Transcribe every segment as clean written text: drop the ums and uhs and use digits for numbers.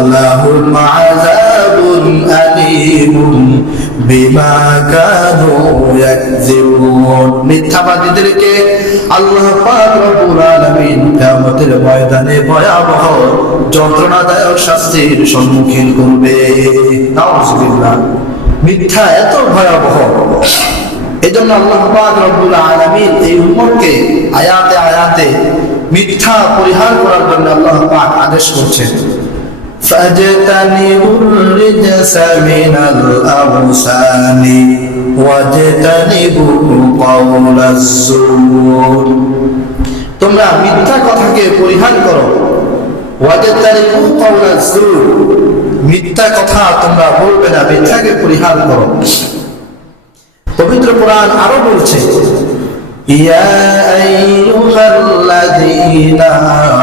ওয়ালাহুম আযাবুন আলীমুন বিমা কানু ইয়াকযিবুন। মিথ্যাবাদীদেরকে আল্লাহ পাক রব্বুল আলামিন কিয়ামতের ময়দানে ভয়াবহ যন্ত্রণাদায়ক শাস্তির সম্মুখীন করবে। নাউযুবিল্লাহ। মিথ্যা এত ভয়াবহ, এজন্য আল্লাহ পাক রব্বুল আলামিন এই উম্মতকে আয়াতে আয়াতে মিথ্যা পরিহার করার জন্য আল্লাহ পাক আদেশ করছেন, ফাজতানিবুর রিজসা মিনাল আওসানি ওয়াজতানিবু কাওলাজ যুর। তোমরা মিথ্যা কথাকে পরিহার করো। ওয়াজতানিবু কাওলাজ যুর, মিথ্যা কথা তোমরা বলবে না, মিথ্যাকে পরিহার করো। পবিত্র কোরআন আরো বলছে, ইয়া আইয়ুহাল্লাযীনা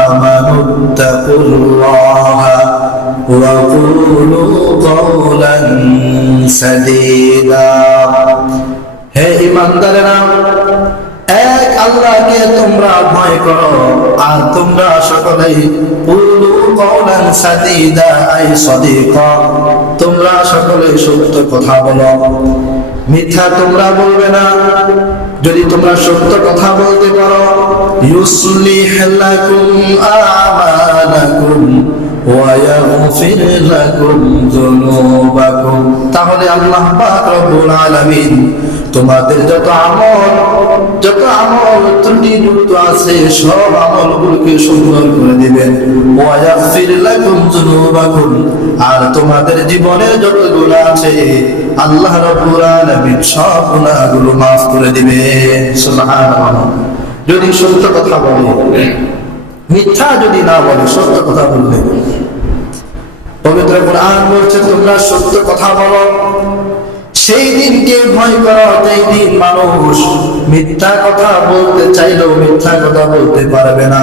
আমানুত্তাকুল্লাহা ওয়া কুলু কাওলান সাদীদা। হে ঈমানদারেরা, এক আল্লাহকে তোমরা ভয় করো আর তোমরা সকলেই কুলু কাওলান সাদীদা আই সাদীকা, তোমরা সকলেই সত্য কথা বলো, মিথ্যা তোমরা বলবে না। যদি তোমরা সত্য কথা বলতে পারো, ইউসলিহ লাকুম আমালাকুম ওয়া ইয়াগফির লাকুম যুনুবাকুম, তাহলে আল্লাহ পাক রব্বুল আলামিন তোমাদের যত আমল ত্রুটিযুক্ত আছে সব আমলগুলোকে সুন্দর করে দিবেন। ওয়া ইয়াগফির লাকুম যুনুবাকুম, আর তোমাদের জীবনের যত গুনাহ আছে আল্লাহ রাব্বুল আলামিন সব গুনাহগুলো মাফ করে দিবেন। সুবহানাল্লাহ। যদি সত্য কথা বলে, মিথ্যা যদি না বলে, সত্য কথা বললে, পবিত্র কোরআন বলছে তোমরা সত্য কথা বলো। সেই দিনকে ভয় করো যেই দিন মানুষ মিথ্যা কথা বলতে চাইলেও মিথ্যা কথা বলতে পারবে না।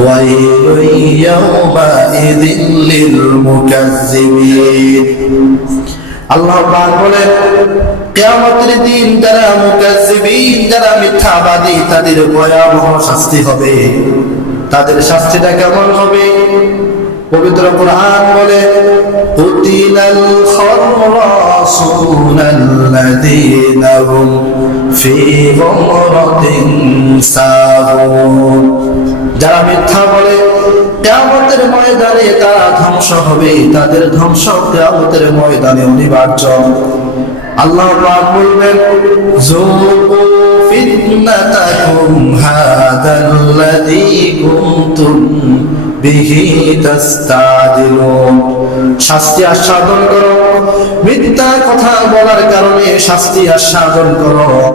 ওয়াইলুন ইয়াওমাইযিন লিল মুকাজ্জিবিন। আল্লাহ পাক বলেন, কিয়ামতের দিন যারা মুকাজ্জিবিন, যারা মিথ্যাবাদী, তাদের ভয়াবহ শাস্তি হবে। তাদের শাস্তিটা কেমন হবে? পবিত্র কোরআন বলে, কুতিলাল খারাসুনাল্লাযীনা হুম ফী গামরাতিন সাহুন। যারা মিথ্যা বলে কিয়ামতের ময়দানে তারা ধ্বংস হবে, তাদের ধ্বংস কিয়ামতের ময়দানে অনিবার্য। আল্লাহ পাক বলবেন, যুকু ফিতনাতাকুম হাযাল্লাযী কুনতুম বিহি তাস্তাজিলুন। শাস্তি আস্বাদন করো, মিথ্যা কথা বলার কারণে শাস্তি আস্বাদন করো।